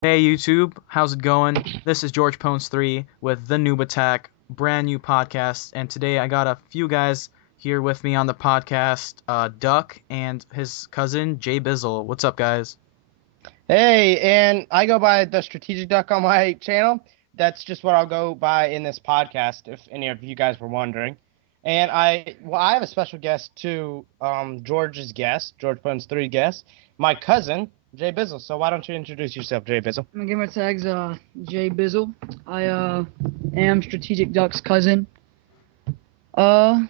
Hey YouTube, how's it going? This is George Pones 3 with the Noob Attack, brand new podcast, and today I got a few guys here with me on the podcast, Duck and his cousin Jbizzle. What's up, guys? Hey, and I go by the Strategic Duck on my channel. That's just what I'll go by in this podcast, if any of you guys were wondering. And I have a special guest too, George's guest, George Phone's 3 guest, my cousin, Jbizzle. So why don't you introduce yourself, Jbizzle? My gamer tag's Jbizzle. I am Strategic Duck's cousin. And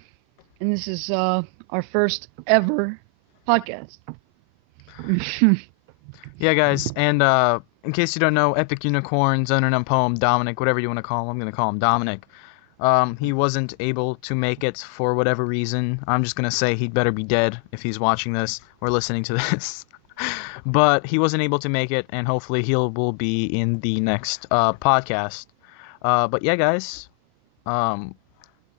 this is our first ever podcast. Yeah, guys, and in case you don't know, Epic Unicorn's internet poem, Dominic, whatever you want to call him, I'm going to call him Dominic. He wasn't able to make it for whatever reason. I'm just going to say he'd better be dead if he's watching this or listening to this. But he wasn't able to make it, and hopefully he will be in the next podcast. But yeah, guys, why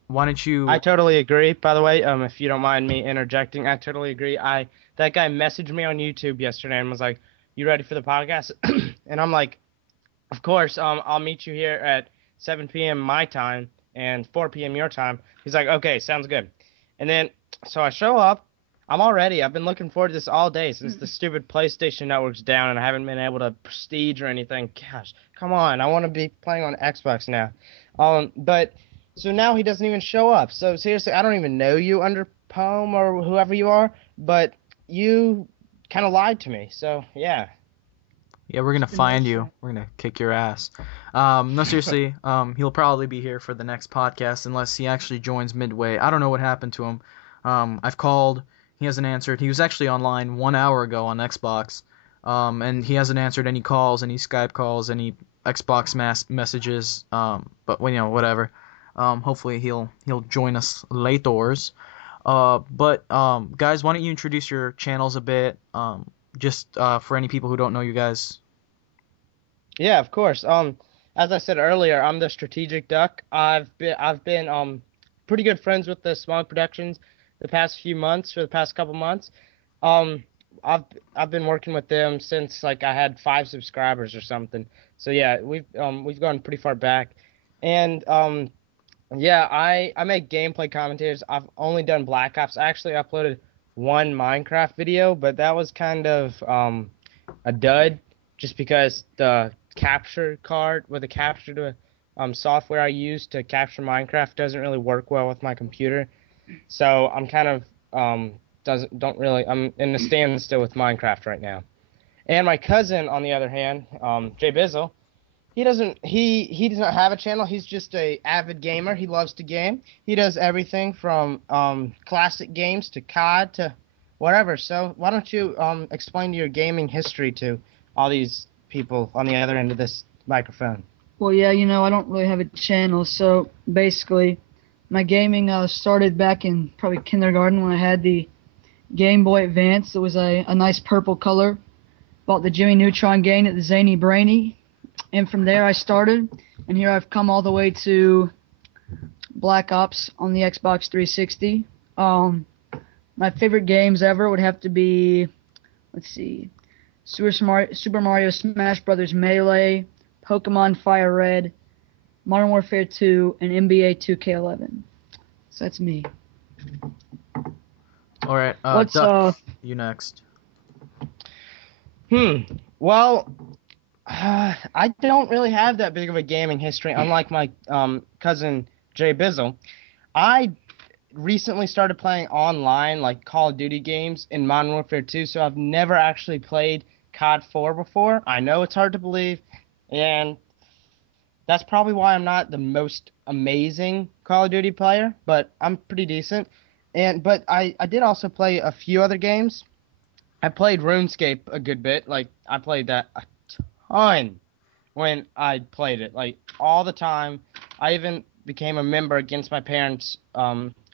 don't you... I totally agree, by the way, if you don't mind me interjecting, I totally agree. That guy messaged me on YouTube yesterday and was like, "You ready for the podcast?" And I'm like, "Of course, I'll meet you here at 7 p.m. my time and 4 p.m. your time." He's like, "Okay, sounds good." And then, so I show up. I've been looking forward to this all day since the stupid PlayStation Network's down and I haven't been able to prestige or anything. Gosh, come on. I want to be playing on Xbox now. But so now he doesn't even show up. So seriously, I don't even know you under Poem or whoever you are, but you kind of lied to me. So yeah. Yeah, we're gonna find you. We're gonna kick your ass. No, seriously. He'll probably be here for the next podcast unless he actually joins midway. I don't know what happened to him. I've called. He hasn't answered. He was actually online 1 hour ago on Xbox. And he hasn't answered any calls, any Skype calls, any Xbox messages. But whatever. Hopefully he'll join us laters. But guys, why don't you introduce your channels a bit? Just for any people who don't know you guys. Yeah, of course. As I said earlier, I'm the Strategic Duck. I've been pretty good friends with the TheSmogProductions the past few months, for the past couple months. Um, I've been working with them since like I had 5 subscribers or something. So yeah, we've gone pretty far back, and yeah, I make gameplay commentators. I've only done Black Ops. I actually uploaded one Minecraft video, but that was kind of a dud, just because the capture card with the capture to software I use to capture Minecraft doesn't really work well with my computer. So I'm kind of I'm in the standstill with Minecraft right now. And my cousin, on the other hand, Jbizzle, he does not have a channel. He's just a avid gamer. He loves to game. He does everything from classic games to COD to whatever. So why don't you explain your gaming history to all these people on the other end of this microphone? Well, yeah, I don't really have a channel, so basically, my gaming started back in probably kindergarten when I had the Game Boy Advance. It was a nice purple color. Bought the Jimmy Neutron game at the Zany Brainy. And from there I started. And here I've come all the way to Black Ops on the Xbox 360. My favorite games ever would have to be, let's see, Super Mario Smash Brothers Melee, Pokemon Fire Red, Modern Warfare 2, and NBA 2K11. So that's me. All right, What's Duck, you next. Well, I don't really have that big of a gaming history, unlike my cousin Jbizzle. I recently started playing online, like Call of Duty games in Modern Warfare 2, so I've never actually played COD 4 before. I know it's hard to believe, and that's probably why I'm not the most amazing Call of Duty player, but I'm pretty decent. But I did also play a few other games. I played RuneScape a good bit. Like, I played that a ton when I played it, like all the time. I even became a member against my parents'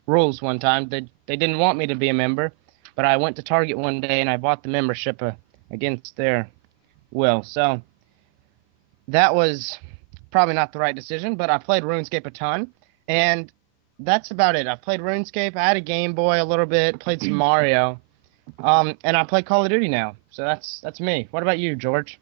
rules one time. They didn't want me to be a member, but I went to Target one day and I bought the membership against their will. So that was probably not the right decision, but I played RuneScape a ton, and that's about it. I played RuneScape. I had a Game Boy a little bit, played some Mario, and I play Call of Duty now. So that's me. What about you, George?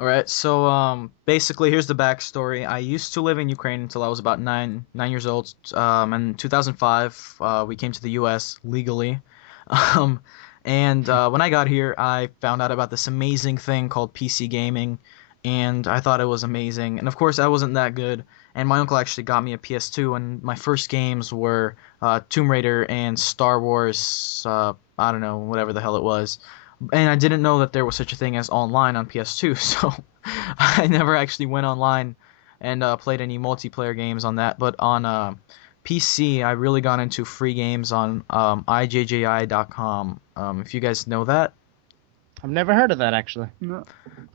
All right, so basically, here's the backstory. I used to live in Ukraine until I was about nine years old. In 2005, we came to the U.S. legally. Um, and when I got here, I found out about this amazing thing called PC gaming, and I thought it was amazing. And of course, I wasn't that good. And my uncle actually got me a PS2, and my first games were Tomb Raider and Star Wars. I don't know, whatever the hell it was. And I didn't know that there was such a thing as online on PS2, so I never actually went online and played any multiplayer games on that. But on PC, I really got into free games on IJJI.com. If you guys know that, I've never heard of that actually. No.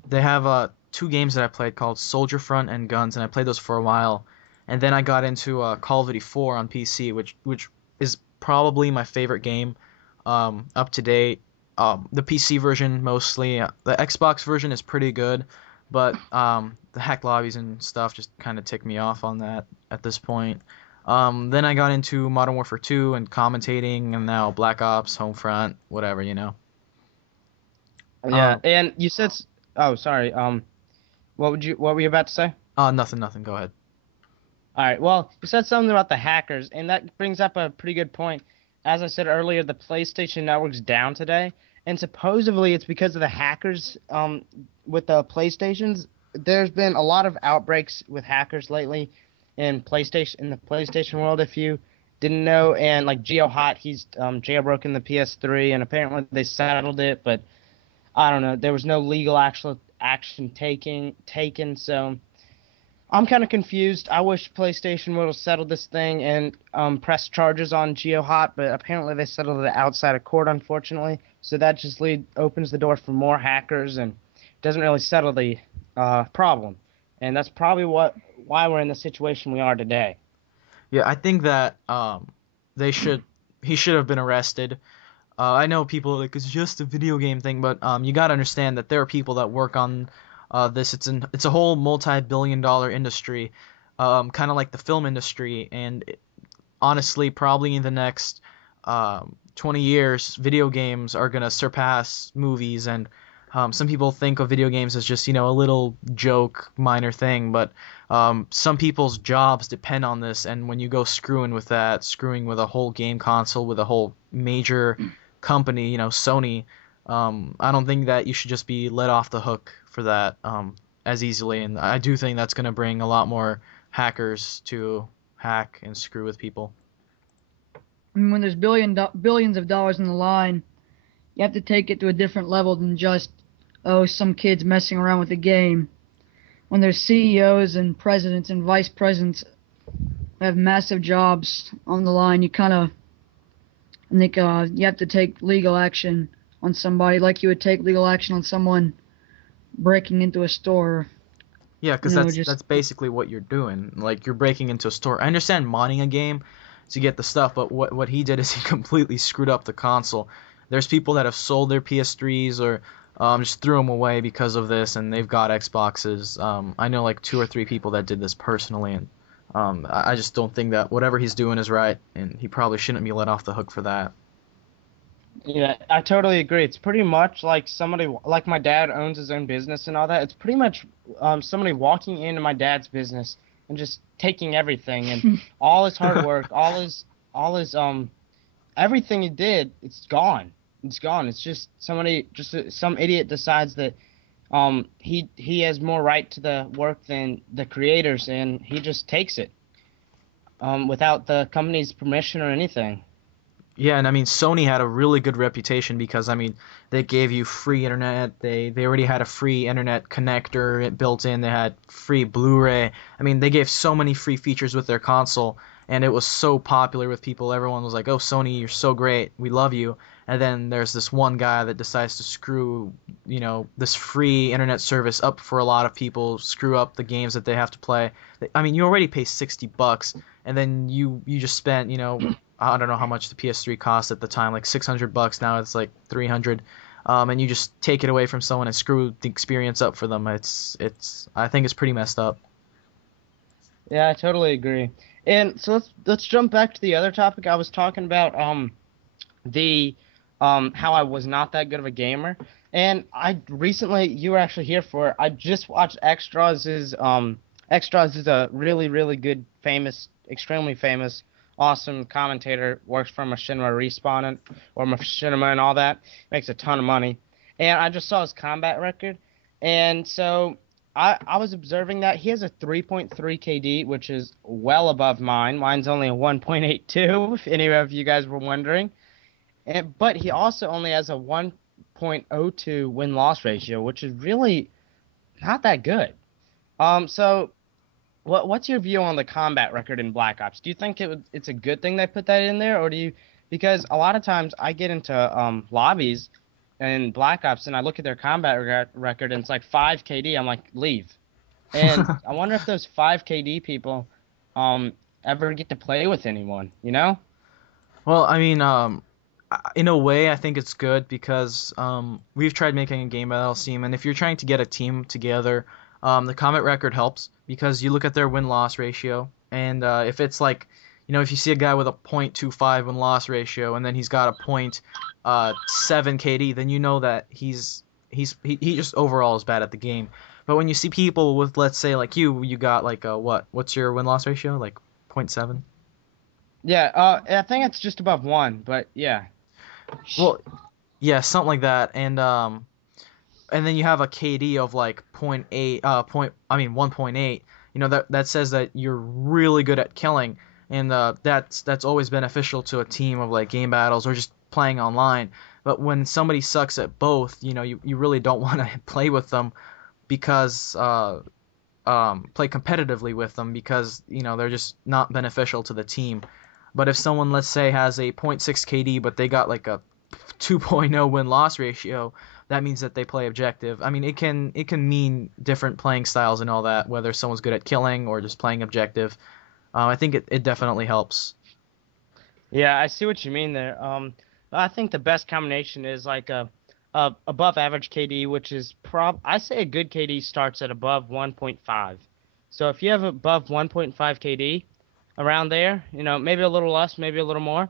they have two games that I played called Soldier Front and Guns, and I played those for a while. And then I got into Call of Duty 4 on PC, which is probably my favorite game up to date. The PC version mostly. The Xbox version is pretty good, but the hack lobbies and stuff just kind of tick me off on that at this point. Then I got into Modern Warfare 2 and commentating, and now Black Ops, Homefront, whatever, you know. Yeah, and you said, oh, sorry. What were you about to say? Nothing. Go ahead. All right. Well, you said something about the hackers, and that brings up a pretty good point. As I said earlier, the PlayStation Network's down today, and supposedly it's because of the hackers. With the PlayStations, there's been a lot of outbreaks with hackers lately in the PlayStation world. If you didn't know, and like GeoHot, he's jailbroken the PS3, and apparently they settled it, but I don't know. There was no legal action taken, so I'm kind of confused. I wish PlayStation would have settled this thing and pressed charges on GeoHot, but apparently they settled it outside of court, unfortunately. So that just opens the door for more hackers and doesn't really settle the problem. And that's probably why we're in the situation we are today. Yeah, I think that he should have been arrested. I know people are like it's just a video game thing, but you gotta understand that there are people that work on this. It's a whole multi-billion-dollar industry, kind of like the film industry, and honestly, probably in the next 20 years, video games are gonna surpass movies. And some people think of video games as just a little joke, minor thing, but some people's jobs depend on this. And when you go screwing with a whole game console with a whole major company, Sony, I don't think that you should just be let off the hook for that as easily. And I do think that's going to bring a lot more hackers to hack and screw with people. I mean, when there's billions of dollars in the line, you have to take it to a different level than just, some kids messing around with the game. When there's CEOs and presidents and vice presidents who have massive jobs on the line, you kind of think you have to take legal action on somebody like you would take legal action on someone breaking into a store. Yeah, because that's basically what you're doing. Like, you're breaking into a store. I understand modding a game to get the stuff, but what he did is he completely screwed up the console. There's people that have sold their PS3s or just threw them away because of this, and they've got Xboxes. I know like 2 or 3 people that did this personally, and I just don't think that whatever he's doing is right, and he probably shouldn't be let off the hook for that. Yeah, I totally agree. It's pretty much like like my dad owns his own business and all that. It's pretty much somebody walking into my dad's business and just taking everything and all his hard work, all his everything he did, it's gone. It's gone. It's just some idiot decides that he has more right to the work than the creators, and he just takes it without the company's permission or anything. Yeah, and I mean, Sony had a really good reputation because, I mean, they gave you free internet. They already had a free internet connector built in. They had free Blu-ray. I mean, they gave so many free features with their console, and it was so popular with people. Everyone was like, "Oh, Sony, you're so great. We love you." And then there's this one guy that decides to screw, this free internet service up for a lot of people, screw up the games that they have to play. I mean, you already pay $60, and then you just spent, I don't know how much the PS3 cost at the time, like $600. Now it's like $300, and you just take it away from someone and screw the experience up for them. I think it's pretty messed up. Yeah, I totally agree. And so let's jump back to the other topic. I was talking about how I was not that good of a gamer. And I recently, you were actually here for it. I just watched Extras. Extras is a really, really good, famous, extremely famous, awesome commentator. Works for Machinima Respawn or Machinima and all that. Makes a ton of money. And I just saw his combat record, and so I was observing that he has a 3.3 KD, which is well above mine. Mine's only a 1.82, if any of you guys were wondering. But he also only has a 1.02 win-loss ratio, which is really not that good. So what's your view on the combat record in Black Ops? Do you think it's a good thing they put that in there, or do you? Because a lot of times I get into lobbies in Black Ops and I look at their combat record and it's like 5 KD. I'm like, leave. And I wonder if those 5 KD people ever get to play with anyone, you know? Well, I mean, in a way, I think it's good because we've tried making a game battle team, and if you're trying to get a team together, the combat record helps because you look at their win-loss ratio, and if it's like, if you see a guy with a .25 win-loss ratio, and then he's got a .7 KD, then you know that he just overall is bad at the game. But when you see people with, let's say, like you got like what's your win-loss ratio? Like .7? Yeah, I think it's just above 1, but yeah. Well, yeah, something like that, and then you have a KD of like 1.8. That says that you're really good at killing, and that's always beneficial to a team of like game battles or just playing online. But when somebody sucks at both, you really don't want to play with them because play competitively with them because they're just not beneficial to the team. But if someone, let's say, has a .6 KD, but they got like a 2.0 win-loss ratio, that means that they play objective. I mean, it can mean different playing styles and all that, whether someone's good at killing or just playing objective. I think it definitely helps. Yeah, I see what you mean there. I think the best combination is like a above average KD, which is I say a good KD starts at above 1.5. So if you have above 1.5 KD, around there, maybe a little less, maybe a little more,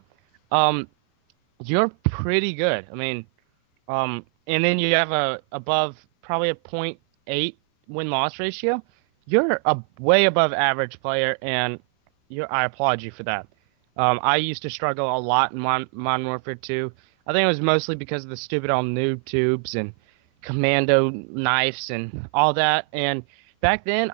you're pretty good. I mean, and then you have above probably a .8 win-loss ratio. You're a way above average player, and I applaud you for that. I used to struggle a lot in Modern Warfare 2. I think it was mostly because of the stupid old noob tubes and commando knives and all that. And back then,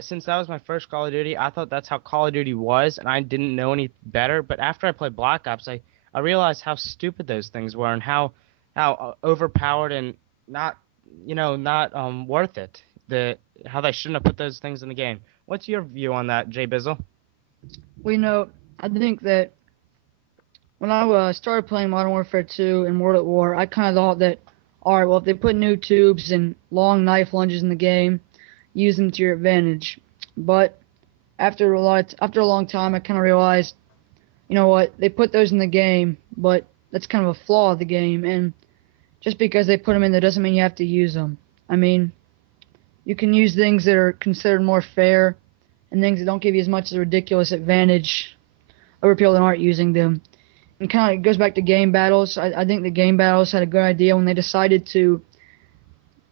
since that was my first Call of Duty, I thought that's how Call of Duty was, and I didn't know any better. But after I played Black Ops, I realized how stupid those things were and how overpowered and not worth it. How they shouldn't have put those things in the game. What's your view on that, Jbizzle? Well, I think that when I started playing Modern Warfare 2 and World at War, I kind of thought that, all right, well, if they put new tubes and long knife lunges in the game, use them to your advantage. But after a long time, I kind of realized, you know what, they put those in the game, but that's kind of a flaw of the game, and just because they put them in there doesn't mean you have to use them. I mean, you can use things that are considered more fair and things that don't give you as much of a ridiculous advantage over people that aren't using them. And kind of goes back to game battles. I think the game battles had a good idea when they decided to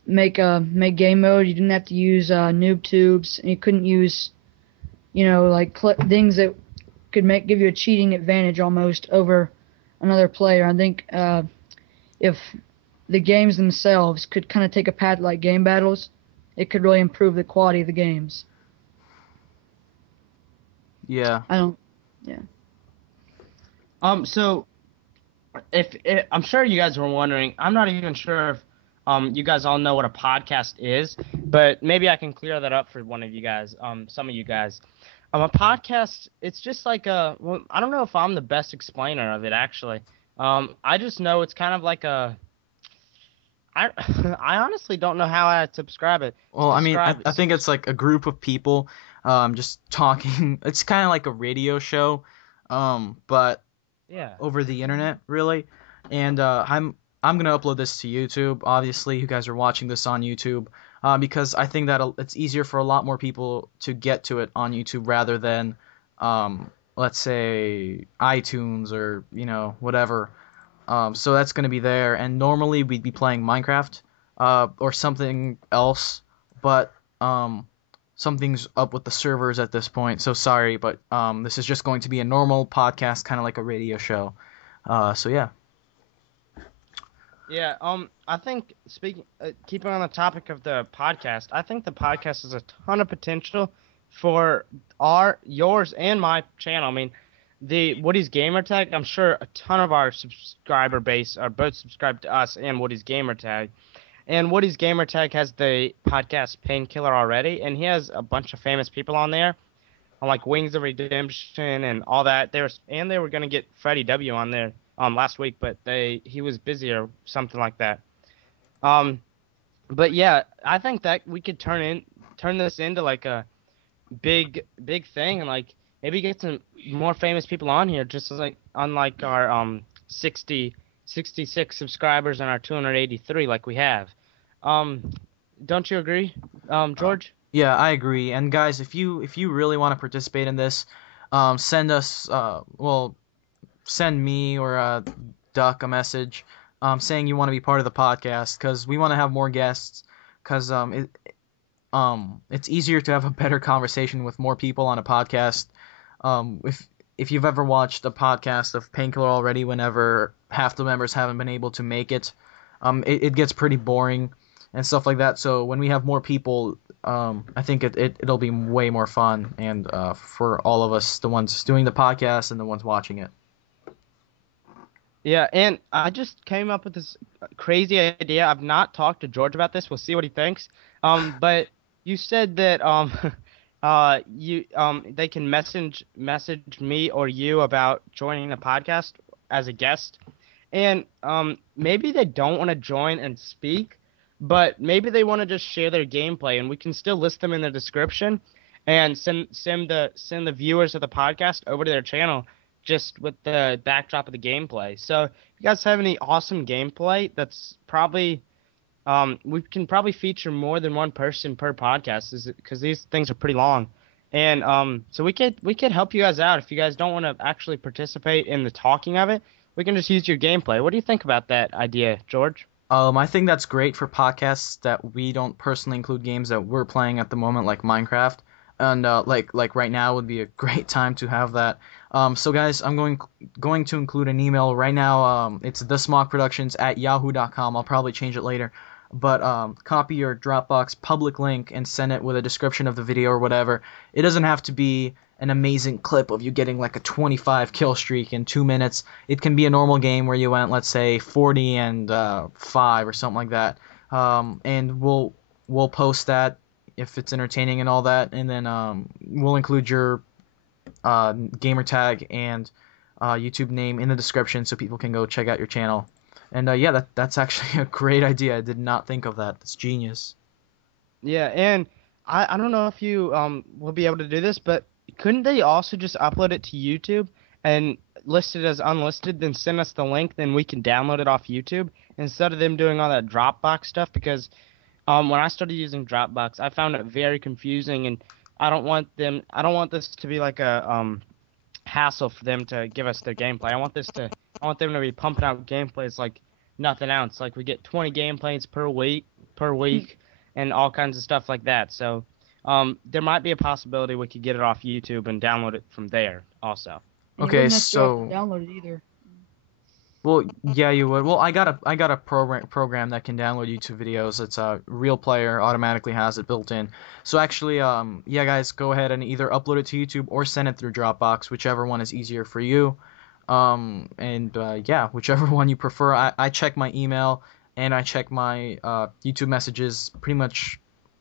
make game mode. You didn't have to use noob tubes, and you couldn't use, things that could give you a cheating advantage almost over another player. I think if the games themselves could kind of take a path like game battles, it could really improve the quality of the games. Yeah. Yeah. So if I'm sure you guys were wondering, I'm not even sure if you guys all know what a podcast is, but maybe I can clear that up for one of you guys, some of you guys. A podcast, it's just like I don't know if I'm the best explainer of it, actually. I just know it's kind of like I honestly don't know how I describe it. Well, I mean, I think it's like a group of people just talking. It's kind of like a radio show, but yeah, over the internet, really. And I'm gonna upload this to YouTube. Obviously, you guys are watching this on YouTube because I think that it's easier for a lot more people to get to it on YouTube rather than let's say iTunes or whatever. So that's going to be there. And normally we'd be playing Minecraft or something else, but something's up with the servers at this point. So sorry, but this is just going to be a normal podcast, kind of like a radio show. So yeah. Yeah, I think keeping on the topic of the podcast, I think the podcast has a ton of potential for yours and my channel. I mean, the Woody's Gamertag, I'm sure a ton of our subscriber base are both subscribed to us and Woody's Gamertag. And Woody's Gamertag has the podcast Painkiller already, and he has a bunch of famous people on there, on like Wings of Redemption and all that. They were gonna get Freddie W on there last week, but he was busy or something like that. But yeah, I think that we could turn this into like a big thing, and like maybe get some more famous people on here, just like unlike our 66 subscribers and our 283 like we have. Don't you agree, George? Yeah, I agree. And guys, if you really want to participate in this, send us send me or Duck a message saying you want to be part of the podcast, because we want to have more guests, because it's easier to have a better conversation with more people on a podcast. If you've ever watched a podcast of Painkiller already, whenever half the members haven't been able to make it, it gets pretty boring and stuff like that. So when we have more people, I think it'll be way more fun, and for all of us, the ones doing the podcast and the ones watching it. Yeah, and I just came up with this crazy idea. I've not talked to George about this. We'll see what he thinks. But you said that they can message me or you about joining the podcast as a guest, and maybe they don't want to join and speak, but maybe they want to just share their gameplay, and we can still list them in the description and send the viewers of the podcast over to their channel just with the backdrop of the gameplay. So if you guys have any awesome gameplay, that's probably we can probably feature more than one person per podcast, because these things are pretty long. And so we could help you guys out. If you guys don't want to actually participate in the talking of it, we can just use your gameplay. What do you think about that idea, George? I think that's great for podcasts that we don't personally include games that we're playing at the moment, like Minecraft. And like right now would be a great time to have that. So guys, I'm going to include an email right now. It's TheSmogProductions@yahoo.com. I'll probably change it later. But copy your Dropbox public link and send it with a description of the video or whatever. It doesn't have to be an amazing clip of you getting like a 25 kill streak in 2 minutes. It can be a normal game where you went, let's say, 40 and 5 or something like that. And we'll post that if it's entertaining and all that, and then we'll include your gamer tag and YouTube name in the description so people can go check out your channel. And yeah, that's actually a great idea. I did not think of that. That's genius. Yeah, and I don't know if you will be able to do this, but couldn't they also just upload it to YouTube and list it as unlisted, then send us the link, then we can download it off YouTube instead of them doing all that Dropbox stuff? Because when I started using Dropbox, I found it very confusing, and I don't want this to be like a hassle for them to give us their gameplay. I want them to be pumping out gameplays like nothing else. Like we get 20 gameplays per week and all kinds of stuff like that. So there might be a possibility we could get it off YouTube and download it from there also. Okay, so download it either. Well, yeah, you would. Well, I got a program that can download YouTube videos. It's a Real Player, automatically has it built in. So actually, yeah, guys, go ahead and either upload it to YouTube or send it through Dropbox, whichever one is easier for you. Yeah, whichever one you prefer. I check my email and I check my YouTube messages pretty much,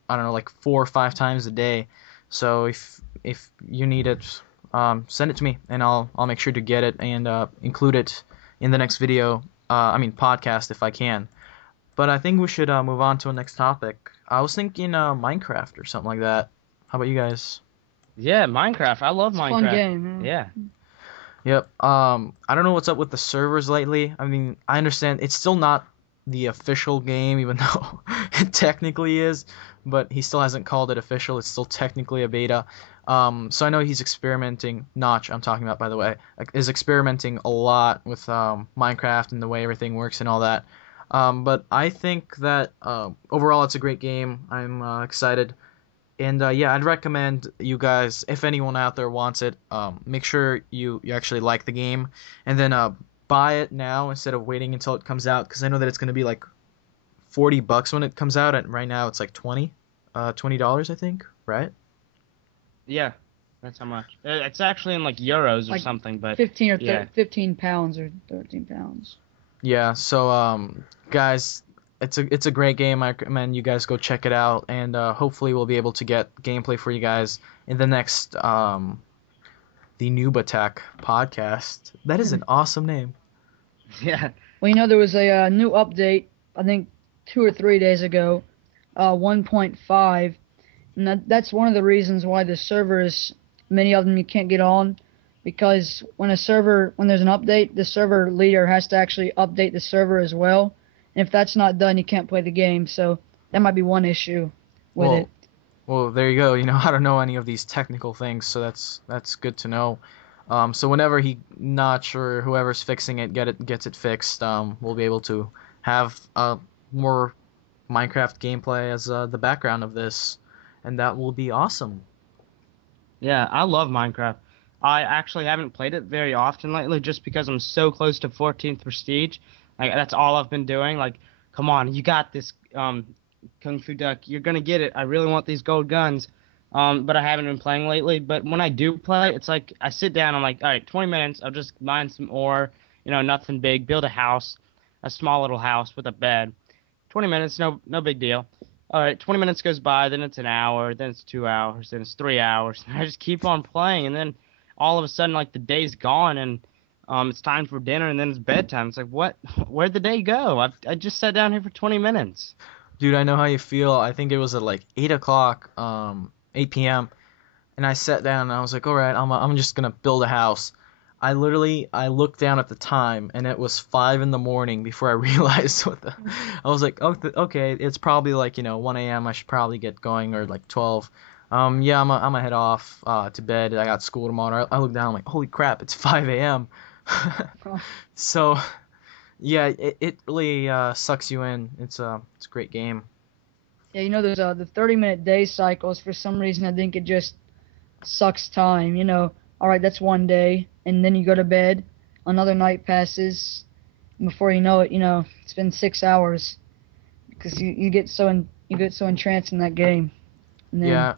I don't know, like 4 or 5 times a day. So if you need it, send it to me and I'll make sure to get it and include it in the next video, podcast if I can. But I think we should move on to a next topic. I was thinking Minecraft or something like that. How about you guys? Yeah, Minecraft. I love Minecraft. Fun game. Yeah. Yep. I don't know what's up with the servers lately. I mean, I understand it's still not the official game, even though technically is, but he still hasn't called it official. It's still technically a beta. So I know he's experimenting. Notch, I'm talking about, by the way, is experimenting a lot with Minecraft and the way everything works and all that. But I think that overall it's a great game. I'm excited. And yeah, I'd recommend you guys, if anyone out there wants it, make sure you actually like the game, and then buy it now instead of waiting until it comes out, because I know that it's going to be like $40 when it comes out, and right now it's like $20 I think, right? Yeah, that's how much. It's actually in like euros or Like something, but 15 or yeah. 15 pounds or 13 pounds. Yeah, so guys, it's a great game. I recommend you guys go check it out, and hopefully we'll be able to get gameplay for you guys in the next the Noob Attack podcast. That is an awesome name. Yeah. Well, there was a new update, I think 2 or 3 days ago, 1.5, and that's one of the reasons why the servers, many of them you can't get on, because when there's an update, the server leader has to actually update the server as well, and if that's not done, you can't play the game. So that might be one issue with it. Well, there you go. I don't know any of these technical things, so that's good to know. So whenever Notch or whoever's fixing it gets it fixed, we'll be able to have more Minecraft gameplay as the background of this, and that will be awesome. Yeah, I love Minecraft. I actually haven't played it very often lately just because I'm so close to 14th Prestige. Like, that's all I've been doing. Like, come on, you got this, Kung Fu Duck. You're going to get it. I really want these gold guns. But I haven't been playing lately. But when I do play, it's like I sit down, I'm like, all right, 20 minutes, I'll just mine some ore, nothing big, build a house, a small little house with a bed. 20 minutes, no big deal. All right, 20 minutes goes by, then it's an hour, then it's 2 hours, then it's 3 hours. And I just keep on playing, and then all of a sudden, like, the day's gone, and it's time for dinner, and then it's bedtime. It's like, what? Where'd the day go? I just sat down here for 20 minutes. Dude, I know how you feel. I think it was at like 8 o'clock, 8 p.m., and I sat down and I was like, all right, I'm just gonna build a house. I looked down at the time and it was 5 in the morning before I realized I was like, okay, it's probably like 1 a.m. I should probably get going, or like 12. Yeah, I'm gonna head off to bed. I got school tomorrow. I look down, I'm like, holy crap, it's 5 a.m. So yeah, it really sucks you in. It's a great game. Yeah, there's the 30-minute day cycles. For some reason, I think it just sucks time. All right, that's one day, and then you go to bed. Another night passes. And before you know it, it's been 6 hours because you get so entranced in that game. And then Yeah,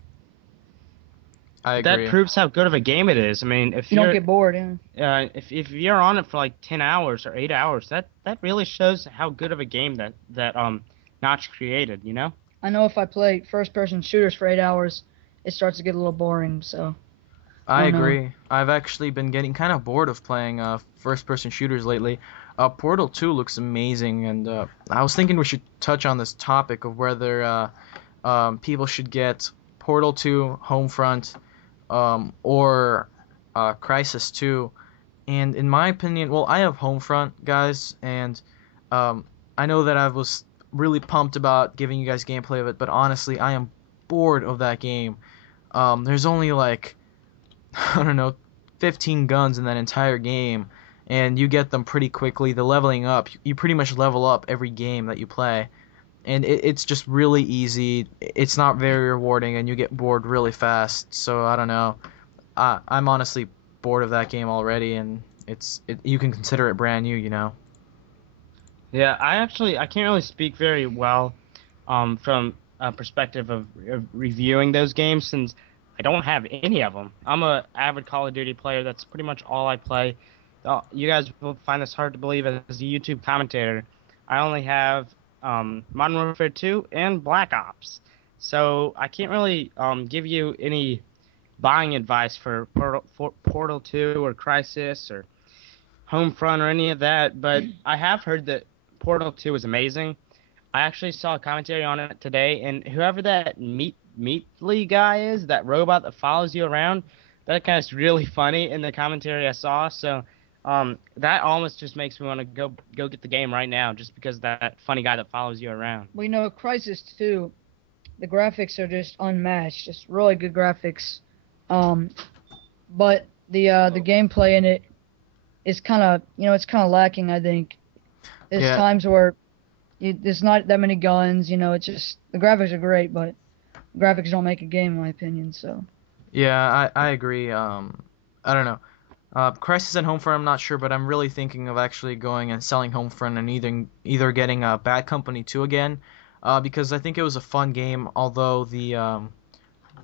I agree. That proves how good of a game it is. I mean, if you don't get bored, if you're on it for like 10 hours or 8 hours, that really shows how good of a game that Notch created. I know if I play first-person shooters for 8 hours, it starts to get a little boring. So I agree. I've actually been getting kind of bored of playing first-person shooters lately. Portal 2 looks amazing, and I was thinking we should touch on this topic of whether people should get Portal 2, Homefront, or Crysis 2. And in my opinion, well, I have Homefront, guys, and I know that I was really pumped about giving you guys gameplay of it, but honestly, I am bored of that game. There's only like, I don't know, 15 guns in that entire game, and you get them pretty quickly. The leveling up, you pretty much level up every game that you play, and it's just really easy. It's not very rewarding, and you get bored really fast. So I don't know. I'm honestly bored of that game already, and you can consider it brand new. Yeah, I can't really speak very well from a perspective of reviewing those games since I don't have any of them. I'm a avid Call of Duty player. That's pretty much all I play. You guys will find this hard to believe as a YouTube commentator. I only have Modern Warfare 2 and Black Ops. So I can't really give you any buying advice for Portal 2 or Crysis or Homefront or any of that, but I have heard that Portal 2 is amazing. I actually saw a commentary on it today, and whoever that Meatly guy is, that robot that follows you around, that guy's really funny in the commentary I saw. So That almost just makes me want to go get the game right now, just because of that funny guy that follows you around. Well, Crisis 2, the graphics are just unmatched. Just really good graphics. But the gameplay in it is kind of it's kind of lacking. I think there's times where there's not that many guns. It's just the graphics are great, but graphics don't make a game, in my opinion. So. Yeah, I agree. I don't know. Crisis and Homefront, I'm not sure, but I'm really thinking of actually going and selling Homefront and either getting Bad Company 2 again, because I think it was a fun game, although the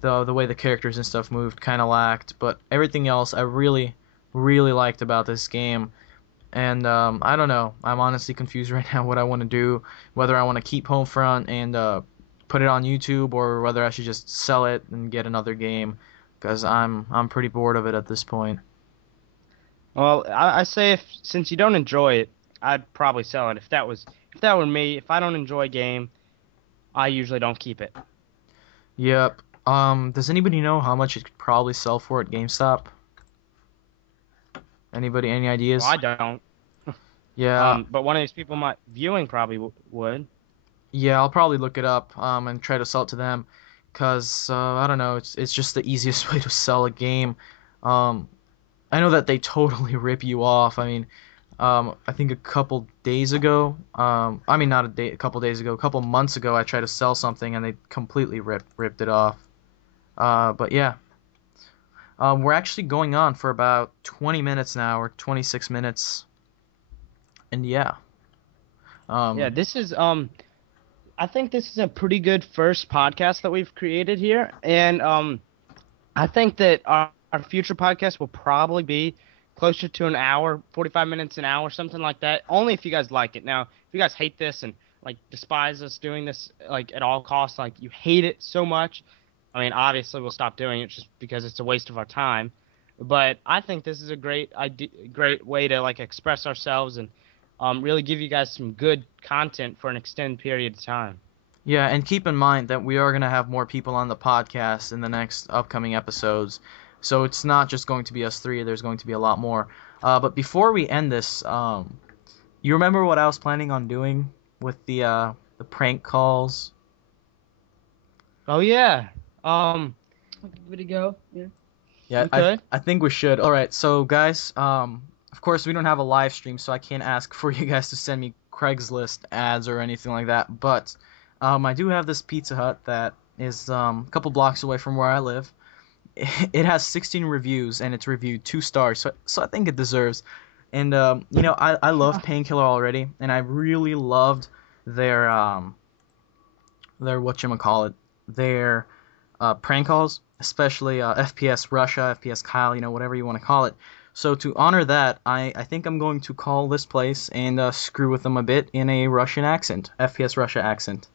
way the characters and stuff moved kind of lacked, but everything else I really, really liked about this game. And I don't know. I'm honestly confused right now what I want to do, whether I want to keep Homefront and put it on YouTube, or whether I should just sell it and get another game, because I'm pretty bored of it at this point. Well, I say since you don't enjoy it, I'd probably sell it. If that were me, if I don't enjoy a game, I usually don't keep it. Yep. Does anybody know how much it could probably sell for at GameStop? Anybody, any ideas? Well, I don't. Yeah. But one of these people viewing probably would. Yeah, I'll probably look it up and try to sell it to them, cause I don't know, it's just the easiest way to sell a game. I know that they totally rip you off. I mean, I think a couple days ago, I mean not a couple days ago, a couple months ago, I tried to sell something and they completely ripped it off. But yeah, we're actually going on for about 20 minutes now, or 26 minutes, and yeah. Yeah, this is I think this is a pretty good first podcast that we've created here, and I think that our future podcast will probably be closer to an hour, 45 minutes an hour, something like that. Only if you guys like it. Now, if you guys hate this and like despise us doing this like at all costs, like you hate it so much, I mean, obviously we'll stop doing it just because it's a waste of our time. But I think this is a great way to like express ourselves and really give you guys some good content for an extended period of time. Yeah, and keep in mind that we are going to have more people on the podcast in the next upcoming episodes. So it's not just going to be us three, there's going to be a lot more. But before we end this, you remember what I was planning on doing with the prank calls? Oh, yeah. Good to go. Yeah. Yeah, I think we should. All right, so guys, of course we don't have a live stream, so I can't ask for you guys to send me Craigslist ads or anything like that. But I do have this Pizza Hut that is a couple blocks away from where I live. It has 16 reviews and it's reviewed 2 stars, so I think it deserves. And I love Painkiller already, and I really loved their whatchamacallit, their prank calls, especially FPS Russia, FPS Kyle, whatever you want to call it. So to honor that, I think I'm going to call this place and screw with them a bit in a Russian accent, FPS Russia accent.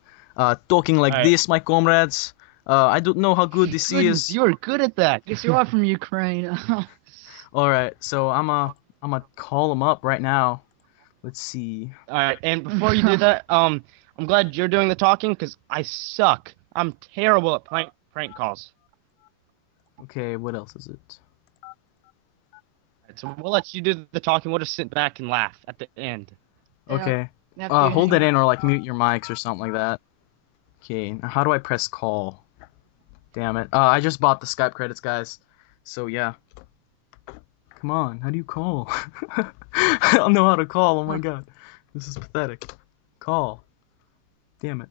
Talking like this, my comrades. I don't know how good this is. You're good at that. Guess you are from Ukraine. All right, so I'm a call them up right now. Let's see. All right, and before you do that, I'm glad you're doing the talking because I suck. I'm terrible at prank calls. Okay, what else is it? So we'll let you do the talking. We'll just sit back and laugh at the end. Okay. Hold it in or like mute your mics or something like that. Okay, now how do I press call? Damn it. I just bought the Skype credits, guys. So yeah. Come on, how do you call? I don't know how to call. Oh my god. This is pathetic. Call. Damn it.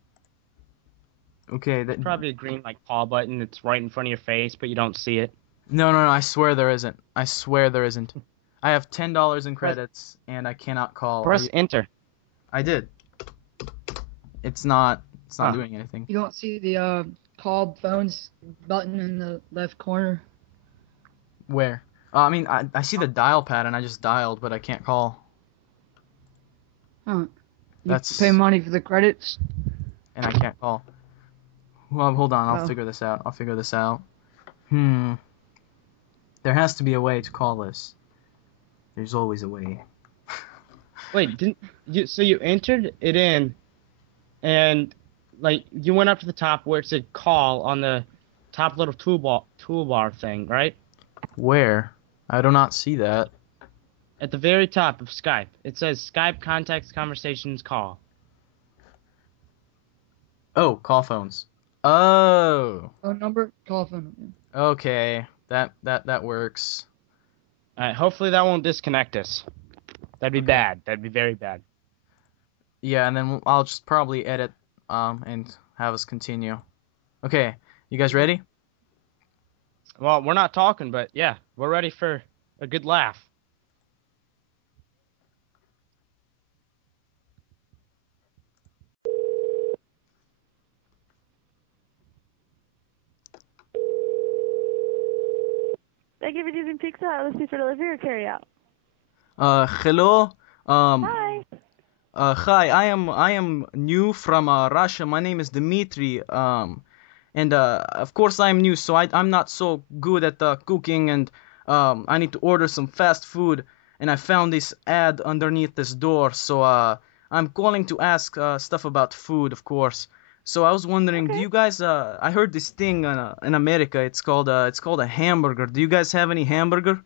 Okay, that probably a green like call button that's right in front of your face, but you don't see it. No, I swear there isn't. I swear there isn't. I have $10 in credits and I cannot call. Press enter. I did. It's not doing anything. You don't see the call phones button in the left corner? Where? I mean, I see the dial pad and I just dialed, but I can't call. Huh. You pay money for the credits? And I can't call. Well, hold on. I'll figure this out. There has to be a way to call this. There's always a way. Wait, so you entered it in, and like you went up to the top where it said call on the top little toolbar thing, right? Where? I do not see that. At the very top of Skype, it says Skype contacts conversations call. Oh, call phones. Oh. Phone number, call phone number. Okay. That works. All right, hopefully that won't disconnect us. That'd be Okay. bad. That'd be very bad. Yeah, and then I'll just probably edit and have us continue. Okay, you guys ready? Well, we're not talking, but yeah, we're ready for a good laugh. Thank you for using Pizza Hut. Let's see for delivery or carry out. Hello. Hi. Hi. I am new from Russia. My name is Dmitry. And of course I'm new, so I'm not so good at cooking, and I need to order some fast food. And I found this ad underneath this door, so I'm calling to ask stuff about food, of course. So I was wondering, do Okay. you guys? I heard this thing in America. It's called a hamburger. Do you guys have any hamburger?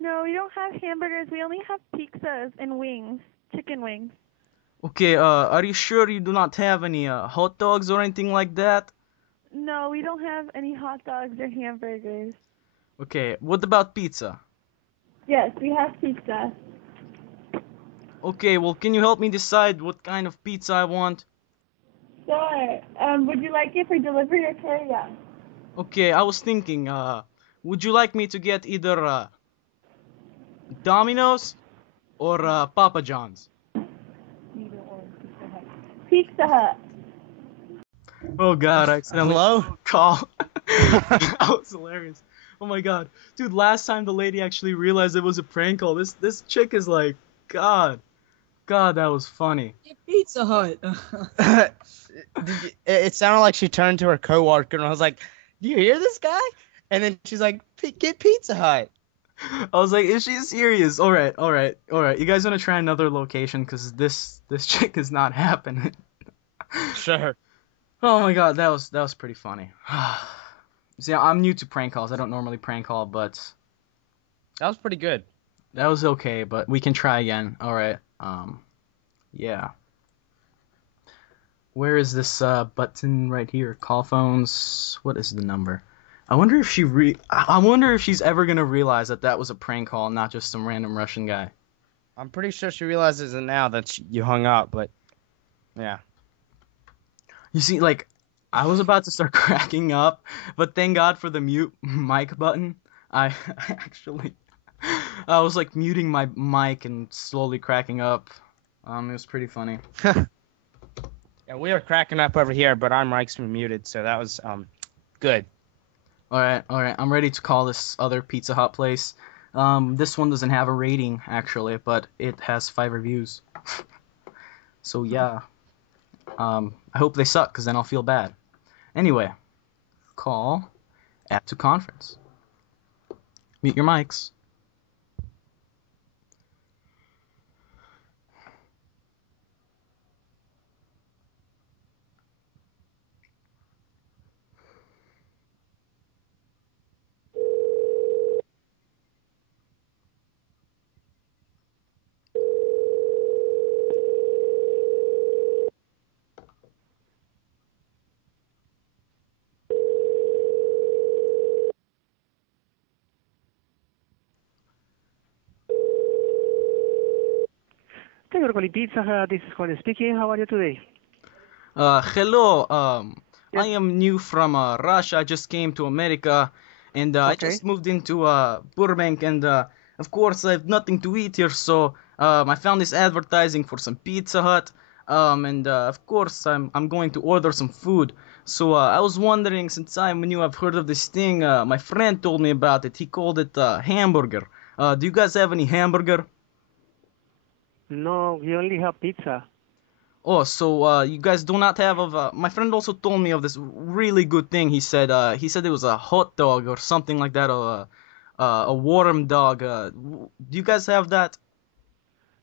No, we don't have hamburgers. We only have pizzas and wings. Chicken wings. Okay. Are you sure you do not have any hot dogs or anything like that? No, we don't have any hot dogs or hamburgers. Okay. What about pizza? Yes, we have pizza. Okay. Well, can you help me decide what kind of pizza I want? Sure. Would you like it for delivery or carry out? Okay, I was thinking, would you like me to get either Domino's or Papa John's? Pizza Hut. Oh God, I accidentally Hello? call. That was hilarious. Oh my God, dude! Last time the lady actually realized it was a prank call. This chick is like, God, that was funny. Pizza Hut. It sounded like she turned to her coworker and I was like, "Do you hear this guy?" And then she's like, "Get Pizza Hut." I was like, is she serious? All right. You guys want to try another location? Cause this chick is not happening. Sure. Oh my God, that was pretty funny. See, I'm new to prank calls. I don't normally prank call, but That was pretty good. that was okay. But we can try again. All right. Yeah. Where is this button right here? Call phones. What is the number? I wonder if I wonder if she's ever gonna realize that was a prank call, not just some random Russian guy. I'm pretty sure she realizes it now that you hung up, but yeah. You see, like, I was about to start cracking up, but thank God for the mute mic button. I was like muting my mic and slowly cracking up. It was pretty funny. Yeah, we are cracking up over here, but our mics were muted, so that was good. All right. I'm ready to call this other Pizza Hut place. This one doesn't have a rating actually, but it has 5 reviews. So yeah. I hope they suck, because then I'll feel bad. Anyway, call add to conference. Mute your mics. Thank you for calling Pizza Hut. This is Juan speaking. How are you today? Hello. Yes. I am new from Russia. I just came to America, and I Okay. just moved into Burbank, and of course I have nothing to eat here, so I found this advertising for some Pizza Hut, and of course I'm going to order some food. So I was wondering, since I'm new, I've heard of this thing. My friend told me about it. He called it hamburger. Do you guys have any hamburger? No, we only have pizza. Oh, so you guys do not have my friend also told me of this really good thing. He said it was a hot dog or something like that, or a warm dog. Do you guys have that?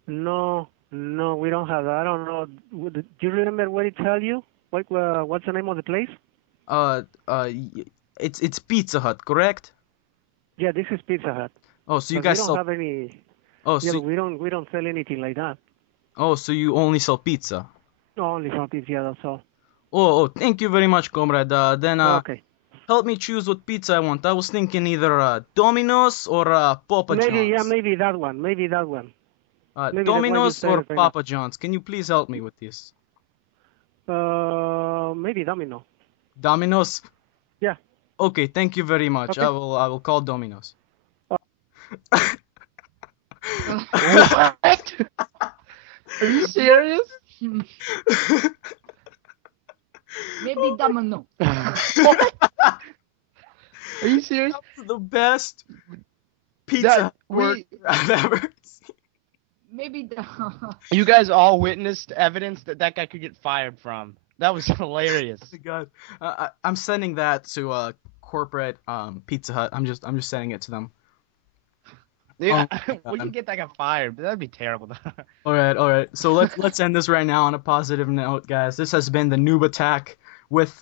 No, we don't have that. I don't know. Do you remember what it tell you? What's the name of the place? Uh, uh, y- it's Pizza Hut, correct? Yeah, this is Pizza Hut. Oh, so you But we guys don't sell. have any. Oh, Yeah, so but we don't sell anything like that. so you only sell pizza. Only some pizza, yeah, that's all. Thank you very much, comrade. Then Okay. help me choose what pizza I want. I was thinking either Domino's or Papa John's. Maybe that one. Maybe that one. Maybe the one you Domino's said or it right now. Papa John's? Can you please help me with this? Maybe Domino. Domino's? Yeah. Okay, thank you very much. Okay. I will call Domino's. What? Are you serious? Maybe Domino. Are you serious? That's the best pizza I've ever seen. Maybe You guys all witnessed evidence that guy could get fired from. That was hilarious. Oh my God. I'm sending that to corporate Pizza Hut. I'm just sending it to them. Yeah, Oh, we could get that guy fired, but that'd be terrible. All right. So let's end this right now on a positive note, guys. This has been the Noob Attack with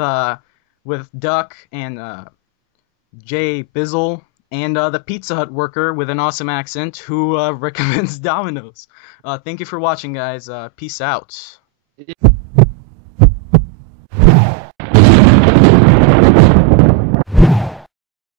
Duck and Jbizzle and the Pizza Hut worker with an awesome accent who recommends Domino's. Thank you for watching, guys. Peace out.